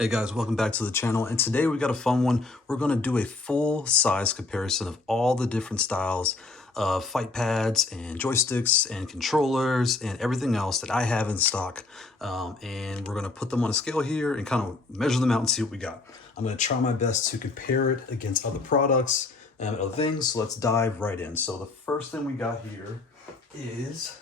Hey guys, welcome back to the channel, and today we got a fun one. We're going to do a full size comparison of all the different styles of fight pads and joysticks and controllers and everything else that I have in stock. And we're going to put them on a scale here and kind of measure them out and see what we got. I'm going to try my best to compare it against other products and other things, so let's dive right in. So the first thing we got here is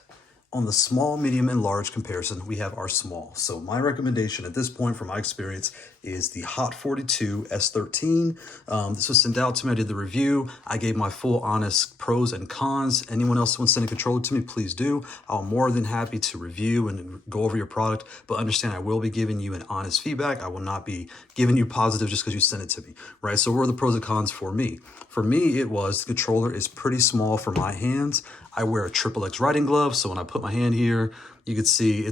on the small, medium, and large comparison, we have our small. So my recommendation at this point, from my experience, is the Hot 42 S13. This was sent out to me. I did the review. I gave my full honest pros and cons. Anyone else who wants to send a controller to me, please do. I'm more than happy to review and go over your product, but understand I will be giving you an honest feedback. I will not be giving you positive just because you sent it to me, right? So what are the pros and cons for me? For me, it was the controller is pretty small for my hands. I wear a XXX riding glove, so when I put my hand here, you can see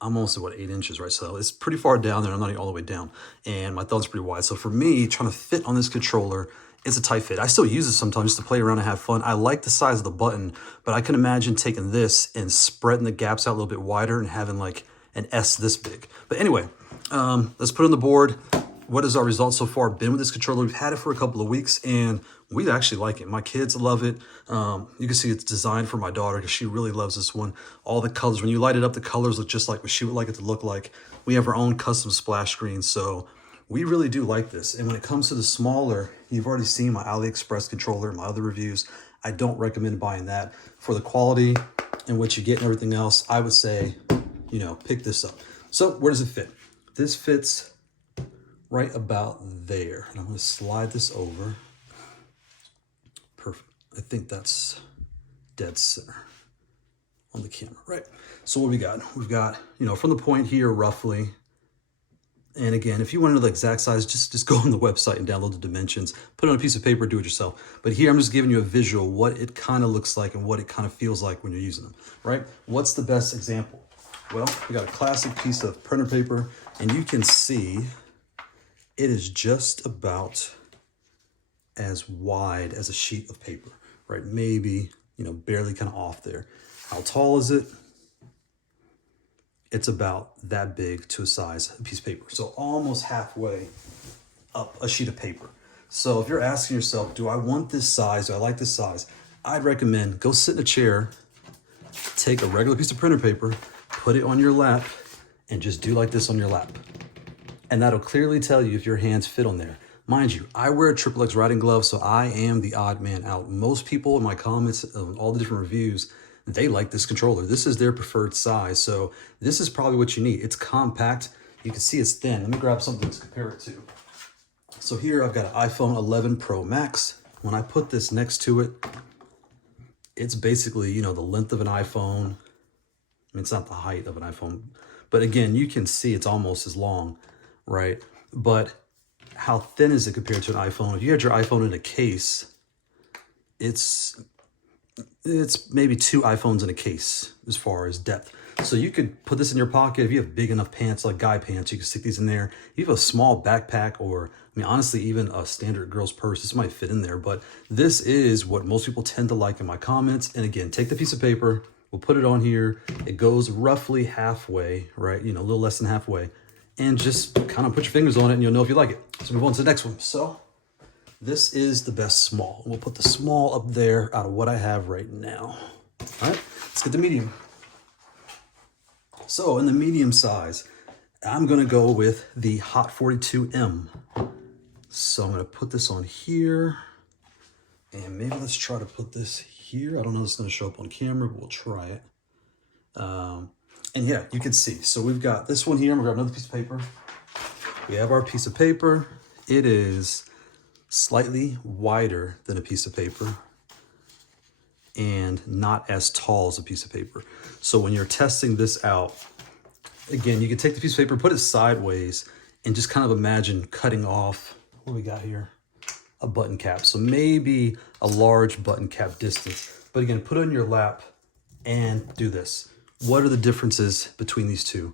I'm almost at 8 inches, right? So it's pretty far down there. I'm not even all the way down, and my thumb's pretty wide. So for me, trying to fit on this controller, it's a tight fit. I still use it sometimes just to play around and have fun. I like the size of the button, but I can imagine taking this and spreading the gaps out a little bit wider and having like an S this big. But anyway, let's put it on the board. What has our results so far been with this controller? We've had it for a couple of weeks and we actually like it. My kids love it. You can see it's designed for my daughter because she really loves this one. All the colors, when you light it up, the colors look just like what she would like it to look like. We have our own custom splash screen, so we really do like this. And when it comes to the smaller, you've already seen my Aliexpress controller, my other reviews. I don't recommend buying that. For the quality and what you get and everything else, I would say, you know, pick this up. So where does it fit? This fits right about there. And I'm going to slide this over. Perfect. I think that's dead center on the camera, right? So what we got? We've got, you know, from the point here roughly. And again, if you want to know the exact size, just go on the website and download the dimensions, put it on a piece of paper, do it yourself. But here I'm just giving you a visual, what it kind of looks like and what it kind of feels like when you're using them, right? What's the best example? Well, we got a classic piece of printer paper, and you can see it is just about as wide as a sheet of paper, right? Maybe, you know, barely kind of off there. How tall is it? It's about that big to a size piece of paper. So almost halfway up a sheet of paper. So if you're asking yourself, do I want this size? Do I like this size? I'd recommend go sit in a chair, take a regular piece of printer paper, put it on your lap, and just do like this on your lap. And that'll clearly tell you if your hands fit on there. Mind you, I wear a XXX riding glove, so I am the odd man out. Most people in my comments, all the different reviews, they like this controller. This is their preferred size, so this is probably what you need. It's compact. You can see it's thin. Let me grab something to compare it to. So here I've got an iPhone 11 Pro Max. When I put this next to it, it's basically, you know, the length of an iPhone. I mean, it's not the height of an iPhone, but again, you can see it's almost as long, right? But how thin is it compared to an iPhone? If you had your iPhone in a case, it's maybe 2 iPhones in a case as far as depth. So you could put this in your pocket. If you have big enough pants, like guy pants, you can stick these in there. If you have a small backpack, or I mean, honestly, even a standard girl's purse, this might fit in there. But this is what most people tend to like in my comments. And again, take the piece of paper, we'll put it on here. It goes roughly halfway, right? You know, a little less than halfway. And just kind of put your fingers on it and you'll know if you like it. So move on to the next one. So this is the best small. We'll put the small up there out of what I have right now. All right, let's get the medium. So in the medium size, I'm gonna go with the Hot 42M. So I'm gonna put this on here, and maybe let's try to put this here. I don't know if it's gonna show up on camera, but we'll try it. And yeah, you can see. So we've got this one here. I'm gonna grab another piece of paper. We have our piece of paper. It is slightly wider than a piece of paper and not as tall as a piece of paper. So when you're testing this out, again, you can take the piece of paper, put it sideways, and just kind of imagine cutting off, what do we got here? A button cap. So maybe a large button cap distance. But again, put it on your lap and do this. What are the differences between these two?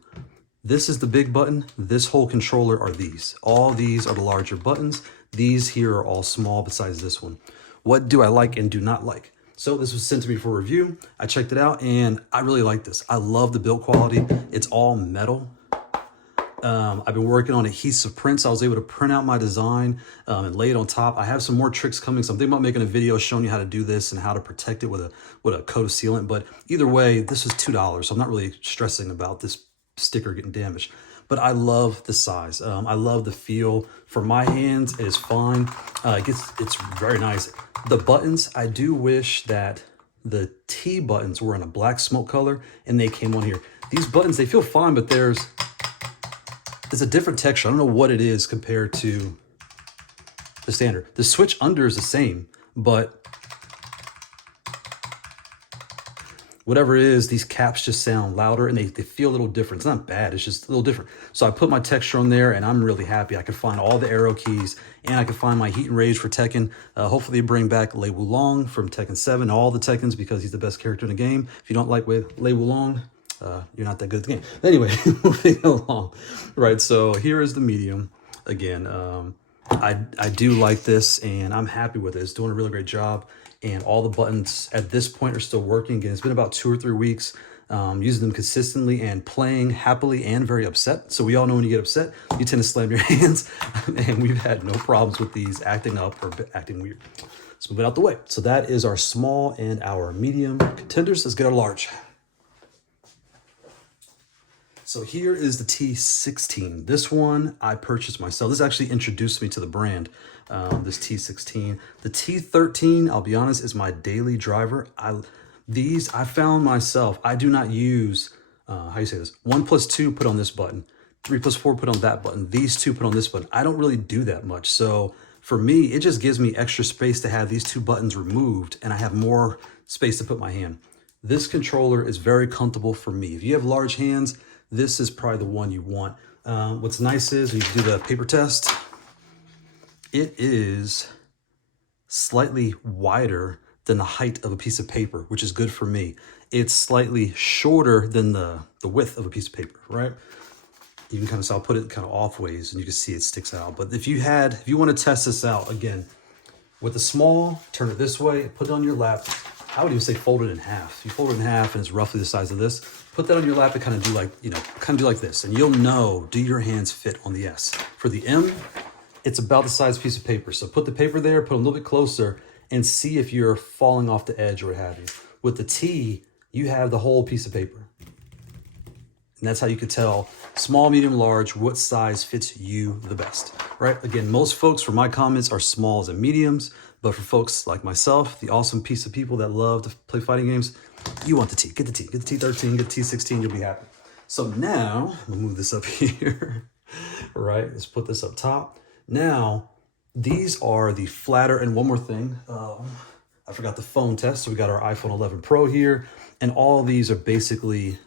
This is the big button. This whole controller are these. All these are the larger buttons. These here are all small besides this one. What do I like and do not like? So this was sent to me for review. I checked it out and I really like this. I love the build quality. It's all metal. I've been working on adhesive prints. I was able to print out my design and lay it on top. I have some more tricks coming. So I'm thinking about making a video showing you how to do this and how to protect it with a coat of sealant. But either way, this is $2. So I'm not really stressing about this sticker getting damaged. But I love the size. I love the feel. For my hands, it is fine. It's very nice. The buttons, I do wish that the T buttons were in a black smoke color and they came on here. These buttons, they feel fine, but there's a different texture. I don't know what it is compared to the standard. The switch under is the same, but whatever it is, these caps just sound louder and they feel a little different. It's not bad, it's just a little different. So I put my texture on there and I'm really happy. I can find all the arrow keys and I can find my Heat and Rage for Tekken. Hopefully they bring back Lei Wulong from Tekken 7, all the Tekkens, because he's the best character in the game. If you don't like Lei Wulong, you're not that good at the game. But anyway, moving along. Right, so here is the medium. Again, I do like this and I'm happy with it. It's doing a really great job. And all the buttons at this point are still working. Again, it's been about 2 or 3 weeks using them consistently and playing happily and very upset. So we all know when you get upset, you tend to slam your hands. And we've had no problems with these acting up or acting weird. Let's move it out the way. So that is our small and our medium contenders. Let's get our large. So here is the T16. This one I purchased myself. This actually introduced me to the brand, this T16. The T13, I'll be honest, is my daily driver. I found myself, I do not use, how you say this? 1 plus 2 put on this button. 3 plus 4 put on that button. These 2 put on this button. I don't really do that much. So for me, it just gives me extra space to have these 2 buttons removed and I have more space to put my hand. This controller is very comfortable for me. If you have large hands, this is probably the one you want. What's nice is when you do the paper test, it is slightly wider than the height of a piece of paper, which is good for me. It's slightly shorter than the width of a piece of paper, right? You can kind of, so I'll put it kind of off ways and you can see it sticks out. But if you want to test this out, again, with the small, turn it this way, put it on your lap. I would even say fold it in half. You fold it in half and it's roughly the size of this. Put that on your lap and kind of do like this. And you'll know, do your hands fit on the S? For the M, it's about the size of a piece of paper. So put the paper there, put it a little bit closer and see if you're falling off the edge or what have you. With the T, you have the whole piece of paper. And that's how you could tell small, medium, large, what size fits you the best, right? Again, most folks from my comments are smalls and mediums, but for folks like myself, the awesome piece of people that love to play fighting games, you want the T. Get the T. Get the T13, get the T16, you'll be happy. So now, we'll move this up here, right? Let's put this up top. Now, these are the flatter, and one more thing, I forgot the phone test. So we got our iPhone 11 Pro here, and all these are basically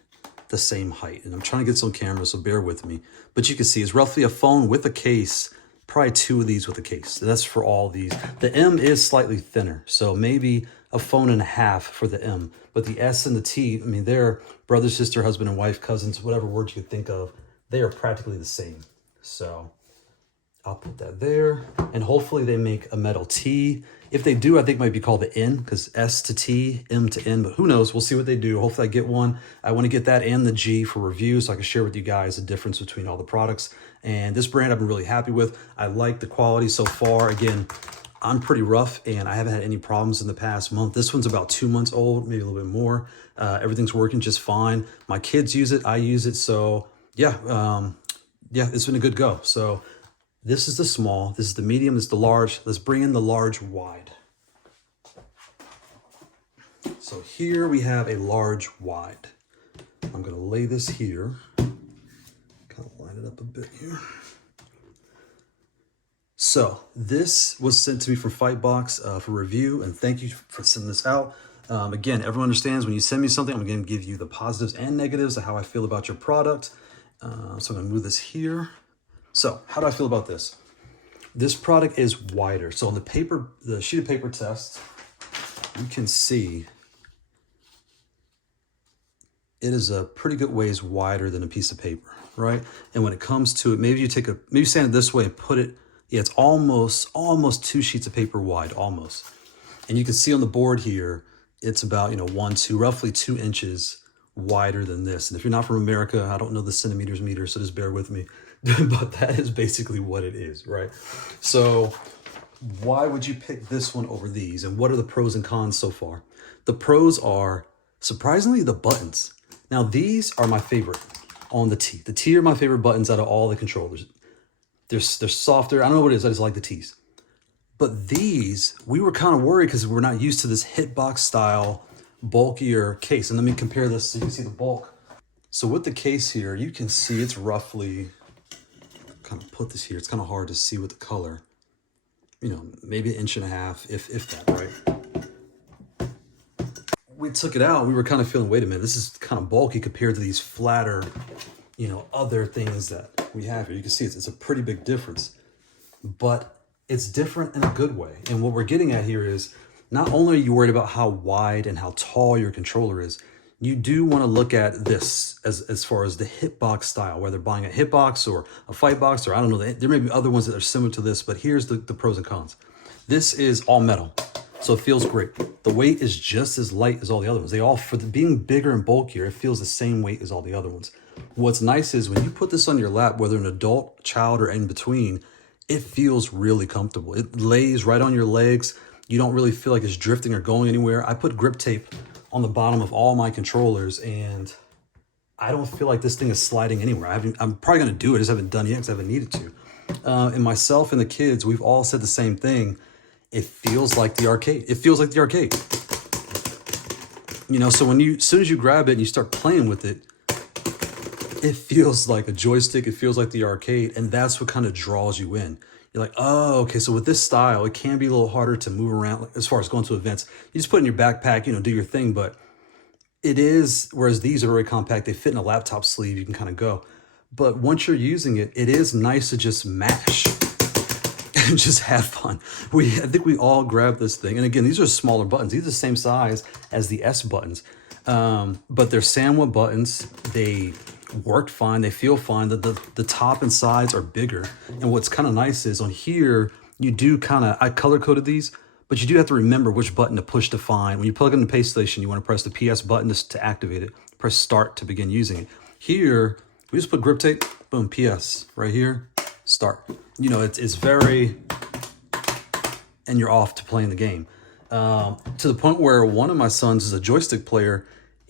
the same height. And I'm trying to get this on camera, so bear with me. But you can see it's roughly a phone with a case, probably 2 of these with a case. So that's for all these. The M is slightly thinner, so maybe a phone and a half for the M. But the S and the T, I mean, they're brother, sister, husband and wife, cousins, whatever word you could think of. They are practically the same. So I'll put that there. And hopefully they make a metal T. If they do, I think it might be called the N, because S to T, M to N, but who knows? We'll see what they do. Hopefully I get one. I want to get that and the G for review so I can share with you guys the difference between all the products. And this brand I've been really happy with. I like the quality so far. Again, I'm pretty rough and I haven't had any problems in the past month. This one's about 2 months old, maybe a little bit more. Everything's working just fine. My kids use it, I use it. So yeah, it's been a good go. So this is the small, this is the medium, this is the large. Let's bring in the large wide. So here we have a large wide. I'm gonna lay this here. Kind of line it up a bit here. So this was sent to me from Fightbox for review, and thank you for sending this out. Again, everyone understands when you send me something, I'm going to give you the positives and negatives of how I feel about your product. So I'm going to move this here. So how do I feel about this? This product is wider. So on the paper, the sheet of paper test, you can see it is a pretty good ways wider than a piece of paper, right? And when it comes to it, maybe you stand it this way and put it. Yeah, it's almost 2 sheets of paper wide, almost. And you can see on the board here, it's about, roughly 2 inches wider than this. And if you're not from America, I don't know the centimeters meter, so just bear with me. but that is basically what it is, right? So why would you pick this one over these? And what are the pros and cons so far? The pros are, surprisingly, the buttons. Now, these are my favorite on the T. The T are my favorite buttons out of all the controllers. They're softer. I don't know what it is. I just like the T's. But these, we were kind of worried because we're not used to this Hitbox style, bulkier case. And let me compare this so you can see the bulk. So with the case here, you can see it's roughly, kind of put this here. It's kind of hard to see with the color. You know, maybe 1.5 inches, if that, right? We took it out. We were kind of feeling, wait a minute, this is kind of bulky compared to these flatter, you know, other things that we have here. You can see it's a pretty big difference, but it's different in a good way. And what we're getting at here is not only are you worried about how wide and how tall your controller is, you do want to look at this as far as the Hitbox style, whether buying a Hitbox or a Fightbox, or I don't know, there may be other ones that are similar to this, but here's the pros and cons. This is all metal, so it feels great. The weight is just as light as all the other ones. They all, for being bigger and bulkier, it feels the same weight as all the other ones. What's nice is when you put this on your lap, whether an adult, child, or in between, it feels really comfortable. It lays right on your legs. You don't really feel like it's drifting or going anywhere. I put grip tape on the bottom of all my controllers, and I don't feel like this thing is sliding anywhere. I'm probably gonna do it, I just haven't done it yet because I haven't needed to. And myself and the kids, we've all said the same thing. It feels like the arcade. It feels like the arcade. You know, so as soon as you grab it and you start playing with it, it feels like a joystick. It feels like the arcade, and that's what kind of draws you in. You're like, oh, okay, so with this style, it can be a little harder to move around as far as going to events. You just put it in your backpack, you know, do your thing, but it is, whereas these are very compact, they fit in a laptop sleeve, you can kind of go. But once you're using it, it is nice to just mash and just have fun. I think we all grabbed this thing. And again, these are smaller buttons. These are the same size as the S buttons, but they're Sanwa buttons. They worked fine. They feel fine. The top and sides are bigger. And what's kind of nice is on here, you do kind of, I color coded these, but you do have to remember which button to push to find. When you plug in the Pace Station, you want to press the PS button to activate it. Press start to begin using it. Here, we just put grip tape, boom, PS. Right here, start. You know, it's very, and you're off to playing the game. To the point where one of my sons is a joystick player.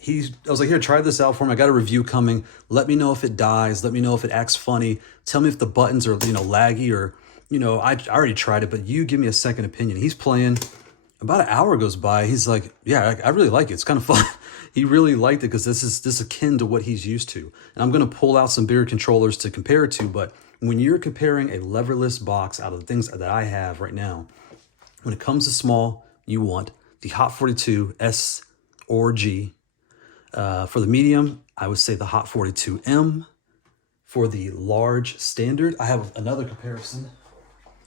I was like, here, try this out for me. I got a review coming. Let me know if it dies. Let me know if it acts funny. Tell me if the buttons are, you know, laggy or, you know, I already tried it, but you give me a second opinion. He's playing. About an hour goes by. He's like, yeah, I really like it. It's kind of fun. He really liked it because this is akin to what he's used to. And I'm going to pull out some bigger controllers to compare it to. But when you're comparing a leverless box out of the things that I have right now, when it comes to small, you want the Hot 42 S or G. For the medium, I would say the Hot 42M. For the large standard, I have another comparison,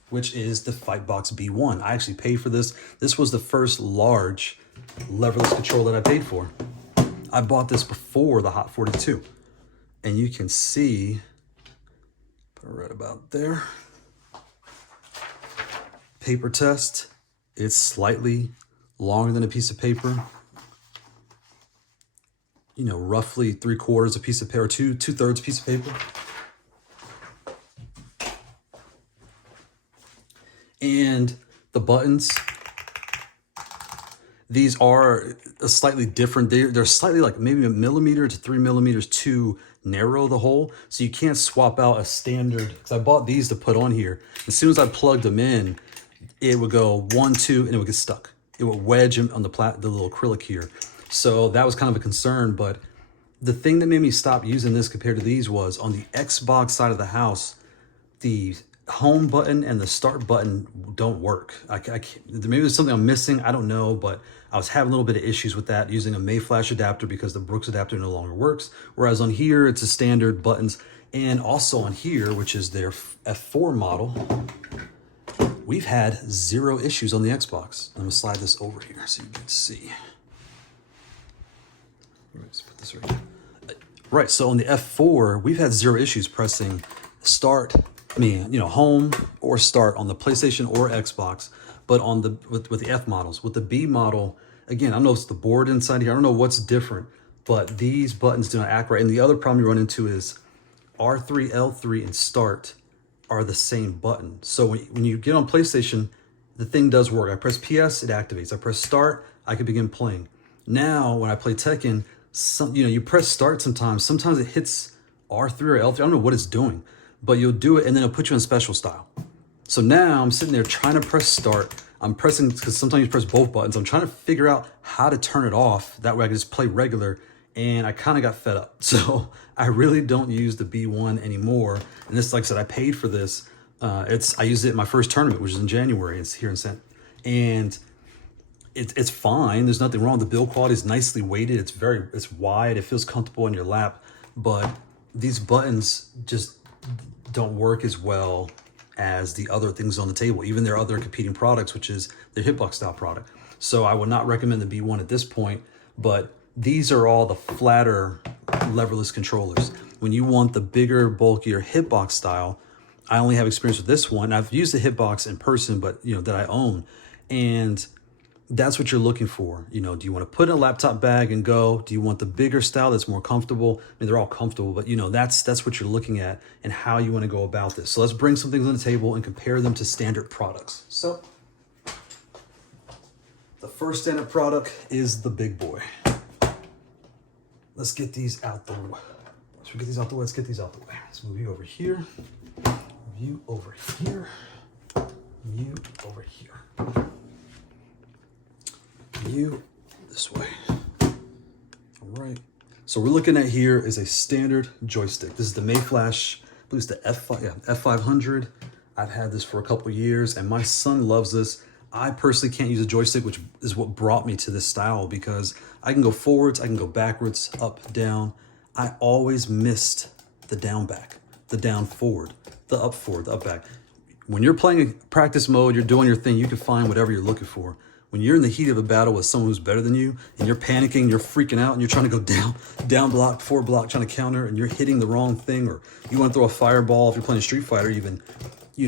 which is the Fightbox B1. I actually paid for this. This was the first large leverless controller that I paid for. I bought this before the Hot 42. And you can see, put it right about there. Paper test, it's slightly longer than a piece of paper. You know, roughly 3/4 a piece of paper, or 2/3 piece of paper. And the buttons, these are a slightly different. They're slightly like maybe 1 millimeter to 3 millimeters too narrow, the hole. So you can't swap out a standard, because I bought these to put on here. As soon as I plugged them in, it would go 1, 2, and it would get stuck. It would wedge on the little acrylic here. So that was kind of a concern, but the thing that made me stop using this compared to these was on the Xbox side of the house, the home button and the start button don't work. I can't, maybe there's something I'm missing, I don't know, but I was having a little bit of issues with that using a Mayflash adapter because the Brooks adapter no longer works. Whereas on here, it's a standard buttons. And also on here, which is their F4 model, we've had 0 issues on the Xbox. I'm gonna slide this over here so you can see. Let's put this right here. Right, so on the F4, we've had 0 issues pressing start, home or start on the PlayStation or Xbox, but on the with the F models. With the B model, again, I don't know if it's the board inside here, I don't know what's different, but these buttons do not act right. And the other problem you run into is R3, L3, and start are the same button. So when you get on PlayStation, the thing does work. I press PS, it activates. I press start, I can begin playing. Now, when I play Tekken, you press start sometimes. Sometimes it hits R3 or L3. I don't know what it's doing, but you'll do it and then it'll put you in special style. So now I'm sitting there trying to press start. I'm pressing, because sometimes you press both buttons. I'm trying to figure out how to turn it off. That way I can just play regular. And I kind of got fed up. So I really don't use the B1 anymore. And this, like I said, I paid for this. I used it in my first tournament, which is in January. It's here in St. And it's fine. There's nothing wrong. The build quality is nicely weighted. It's wide. It feels comfortable in your lap. But these buttons just don't work as well as the other things on the table, even their other competing products, which is their Hitbox style product. So I would not recommend the B1 at this point, but these are all the flatter leverless controllers. When you want the bigger, bulkier Hitbox style, I only have experience with this one. I've used the Hitbox in person, but that I own, and that's what you're looking for. Do you want to put in a laptop bag and go? Do you want the bigger style that's more comfortable? I mean, they're all comfortable, but that's what you're looking at and how you want to go about this. So let's bring some things on the table and compare them to standard products. So the first standard product is the big boy. Let's get these out the way. Let's get these out the way. Let's move you over here. You over here. You over here. You this way. All right. So we're looking at here is a standard joystick. This is the Mayflash, I believe it's the F500. I've had this for a couple years and my son loves this. I personally can't use a joystick, which is what brought me to this style, because I can go forwards, I can go backwards, up, down. I always missed the down back, the down forward, the up forward, the up back. When you're playing in practice mode, you're doing your thing, you can find whatever you're looking for. When you're in the heat of a battle with someone who's better than you and you're panicking, you're freaking out and you're trying to go down block, forward block, trying to counter, and you're hitting the wrong thing, or you want to throw a fireball if you're playing Street Fighter even, you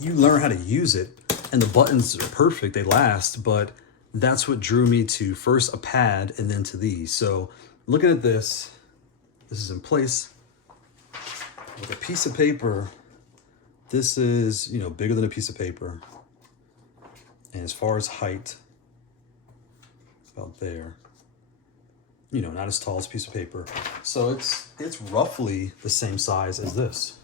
learn how to use it. And the buttons are perfect, they last, but that's what drew me to first a pad and then to these. So looking at this is in place with a piece of paper. This is, bigger than a piece of paper. And as far as height, about there, not as tall as a piece of paper. So it's roughly the same size as this.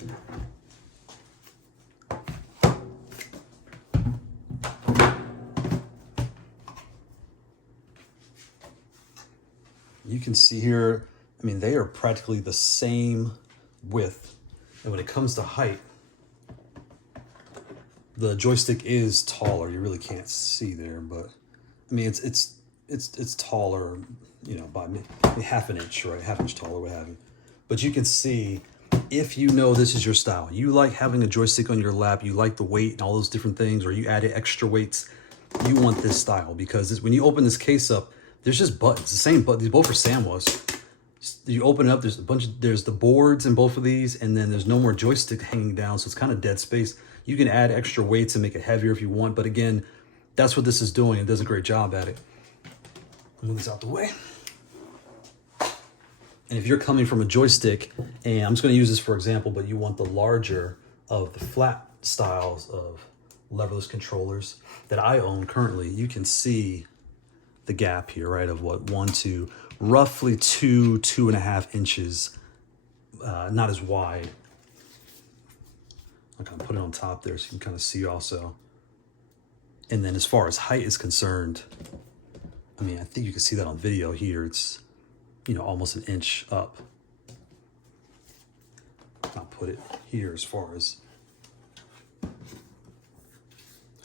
You can see here, they are practically the same width. And when it comes to height, the joystick is taller. You really can't see there, but it's taller, by maybe half an inch, right? Half inch taller, what have you. But you can see, if this is your style, you like having a joystick on your lap, you like the weight and all those different things, or you added extra weights, you want this style, because when you open this case up, there's just buttons, the same button. These both are Samwas. You open it up, there's the boards in both of these, and then there's no more joystick hanging down, so it's kind of dead space. You can add extra weights and make it heavier if you want, but again, that's what this is doing. It does a great job at it. Move this out the way. And if you're coming from a joystick, and I'm just going to use this for example, but you want the larger of the flat styles of leverless controllers that I own currently, you can see the gap here, right, of what, roughly 2.5 inches, not as wide. I'm gonna put it on top there so you can kind of see also. And then as far as height is concerned, I think you can see that on video here. It's, almost an inch up. I'll put it here as far as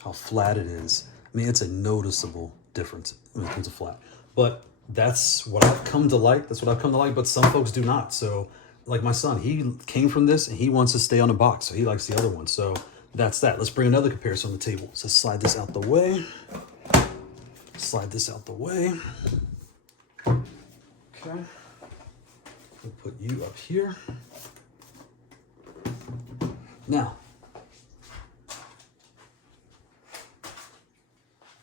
how flat it is. It's a noticeable difference when it comes to flat. But that's what I've come to like. But some folks do not. So like my son, he came from this and he wants to stay on the box. So he likes the other one. So that's that. Let's bring another comparison on the table. So slide this out the way. Slide this out the way. Okay. We'll put you up here. Now,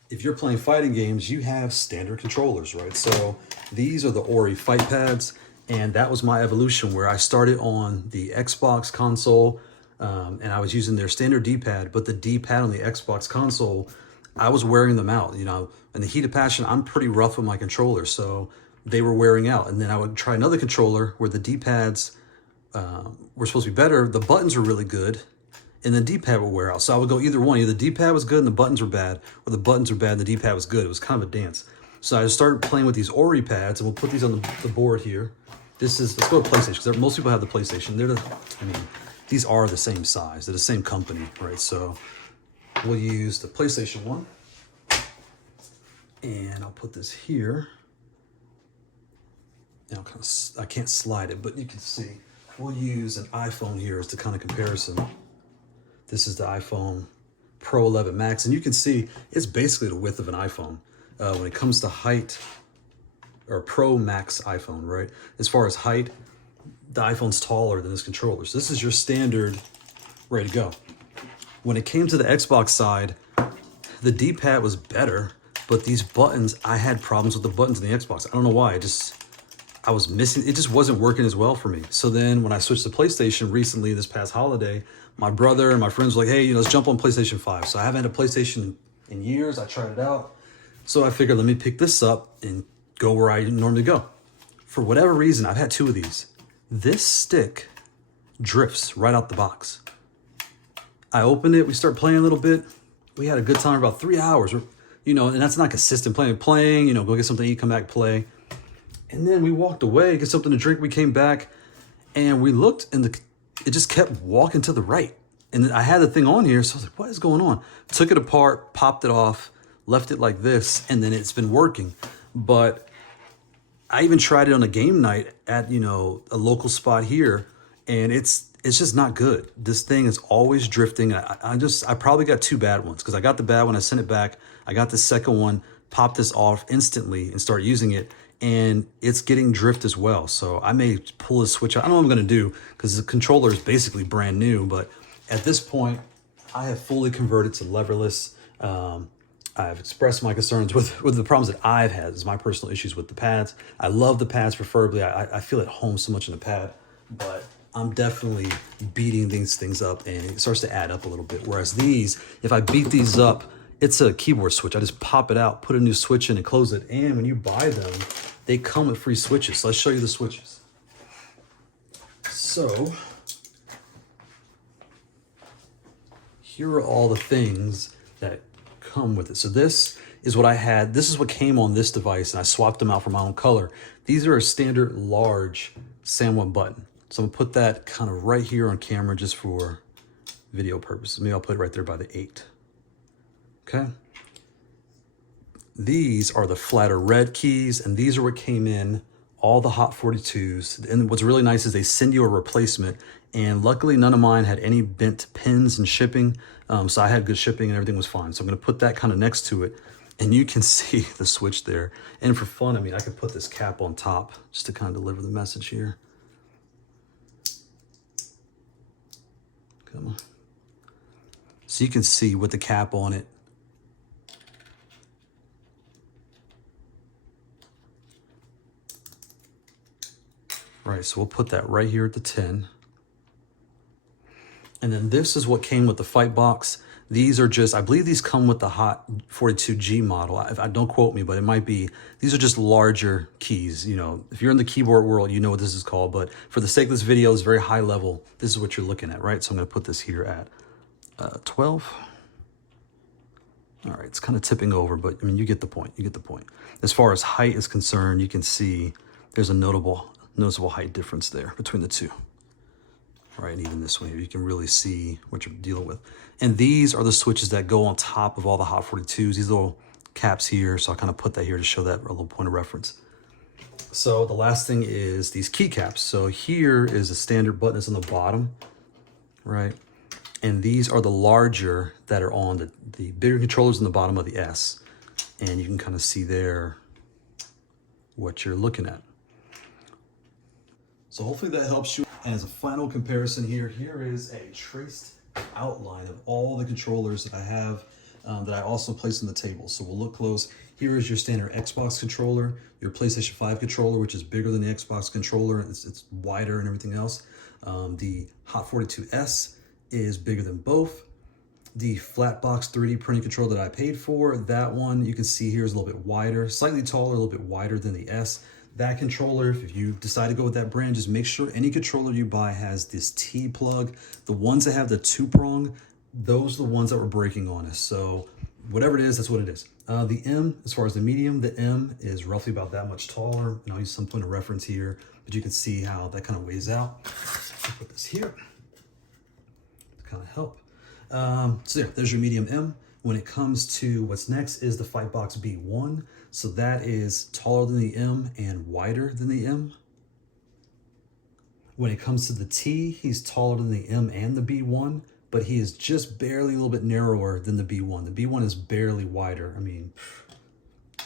if you're playing fighting games, you have standard controllers, right? So these are the Ori fight pads, And that was my evolution, where I started on the Xbox console, and I was using their standard D-pad, but the D-pad on the Xbox console, I was wearing them out. You know, in the heat of passion, I'm pretty rough with my controller, so they were wearing out. And then I would try another controller where the D-pads were supposed to be better, the buttons were really good, and the D-pad would wear out. So I would go either one. Either the D-pad was good and the buttons were bad, or the buttons were bad and the D-pad was good. It was kind of a dance. So I started playing with these Ori pads, and we'll put these on the board here. This is, let's go to PlayStation, because most people have the PlayStation. I mean, these are the same size. They're the same company, right? So we'll use the PlayStation one. And I'll put this here. And I'll kind of, I can't slide it, but you can see. We'll use an iPhone here as the kind of comparison. This is the iPhone Pro 11 Max, and you can see it's basically the width of an iPhone when it comes to height, or Pro Max iPhone, right? As far as height, the iPhone's taller than this controller. So this is your standard, ready to go. When it came to the Xbox side, the D-pad was better, but these buttons, I had problems with the buttons in the Xbox. I don't know why, I was missing, it just wasn't working as well for me. So then when I switched to PlayStation recently, this past holiday, my brother and my friends were like, hey, let's jump on PlayStation 5. So I haven't had a PlayStation in years. I tried it out. So I figured, let me pick this up and go where I normally go. For whatever reason, I've had two of these. This stick drifts right out the box. I opened it, we start playing a little bit. We had a good time for about 3 hours, and that's not consistent playing, go get something to eat, come back, play. And then we walked away, get something to drink. We came back and we looked, and it just kept walking to the right. And I had the thing on here, so I was like, what is going on? Took it apart, popped it off, left it like this, and then it's been working. But I even tried it on a game night at, a local spot here, and it's just not good. This thing is always drifting. I probably got two bad ones, because I got the bad one, I sent it back. I got the second one, popped this off instantly and start using it, and it's getting drift as well. So I may pull a switch out. I don't know what I'm gonna do, because the controller is basically brand new, but at this point, I have fully converted to leverless. I've expressed my concerns with the problems that I've had, is my personal issues with the pads. I love the pads, preferably. I feel at home so much in the pad, but I'm definitely beating these things up, and it starts to add up a little bit. Whereas these, if I beat these up, it's a keyboard switch. I just pop it out, put a new switch in, and close it. And when you buy them, they come with free switches. So let's show you the switches. So here are all the things that come with it. So this is what I had. This is what came on this device, and I swapped them out for my own color. These are a standard large SAM1 button. So I'm gonna put that kind of right here on camera just for video purposes. Maybe I'll put it right there by the 8. Okay. These are the flatter red keys, and these are what came in all the Hot 42s. And what's really nice is they send you a replacement, and luckily none of mine had any bent pins in shipping. So I had good shipping and everything was fine. So I'm gonna put that kind of next to it, and you can see the switch there. And for fun, I could put this cap on top just to kind of deliver the message here. Come on. So you can see with the cap on it. Right, so we'll put that right here at the 10. And then this is what came with the Fightbox. These are just, I believe these come with the Hot 42G model. I don't quote me, but it might be, these are just larger keys. If you're in the keyboard world, you know what this is called, but for the sake of this video, it's very high level. This is what you're looking at, right? So I'm gonna put this here at 12. All right, it's kind of tipping over, but you get the point, As far as height is concerned, you can see there's a noticeable height difference there between the two. Right, and even this one here, you can really see what you're dealing with. And these are the switches that go on top of all the Hot 42s, these little caps here. So I'll kind of put that here to show that a little point of reference. So the last thing is these keycaps. So here is a standard button that's on the bottom, right? And these are the larger that are on the bigger controllers in the bottom of the S. And you can kind of see there what you're looking at. So hopefully that helps you. And as a final comparison here is a traced outline of all the controllers that I have that I also place on the table. So we'll look close. Here is your standard Xbox controller, your PlayStation 5 controller, which is bigger than the Xbox controller. It's wider and everything else. The Hot 42S is bigger than both. The Flatbox 3D printing controller that I paid for, that one you can see here is a little bit wider, slightly taller, a little bit wider than the S. That controller, if you decide to go with that brand, just make sure any controller you buy has this T plug. The ones that have the 2-prong, those are the ones that were breaking on us. So whatever it is, that's what it is. The M, as far as the medium, the M is roughly about that much taller. And I'll use some point of reference here, but you can see how that kind of weighs out. I'll put this here to kind of help. So yeah, there's your medium M. When it comes to what's next is the Fightbox B1. So that is taller than the M and wider than the M. When it comes to the T, he's taller than the M and the B1, but he is just barely a little bit narrower than the B1. The B1 is barely wider. I mean,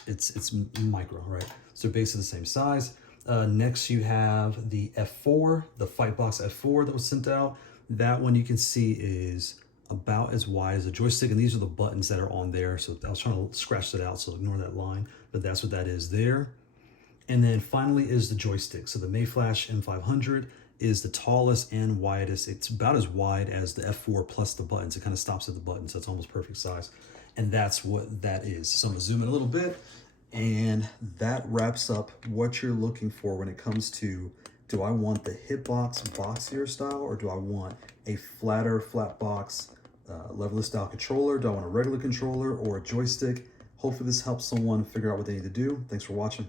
it's micro, right? So basically the same size. Next you have the F4, the Fightbox F4 that was sent out. That one you can see is about as wide as a joystick, and these are the buttons that are on there. So I was trying to scratch that out, so ignore that line, but that's what that is there. And then finally is the joystick. So the Mayflash M500 is the tallest and widest. It's about as wide as the F4 plus the buttons. It kind of stops at the buttons, so it's almost perfect size. And that's what that is. So I'm gonna zoom in a little bit, and that wraps up what you're looking for when it comes to, do I want the Hitbox boxier style, or do I want a flatter Flatbox Leverless style controller? Do I want a regular controller or a joystick? Hopefully this helps someone figure out what they need to do. Thanks for watching.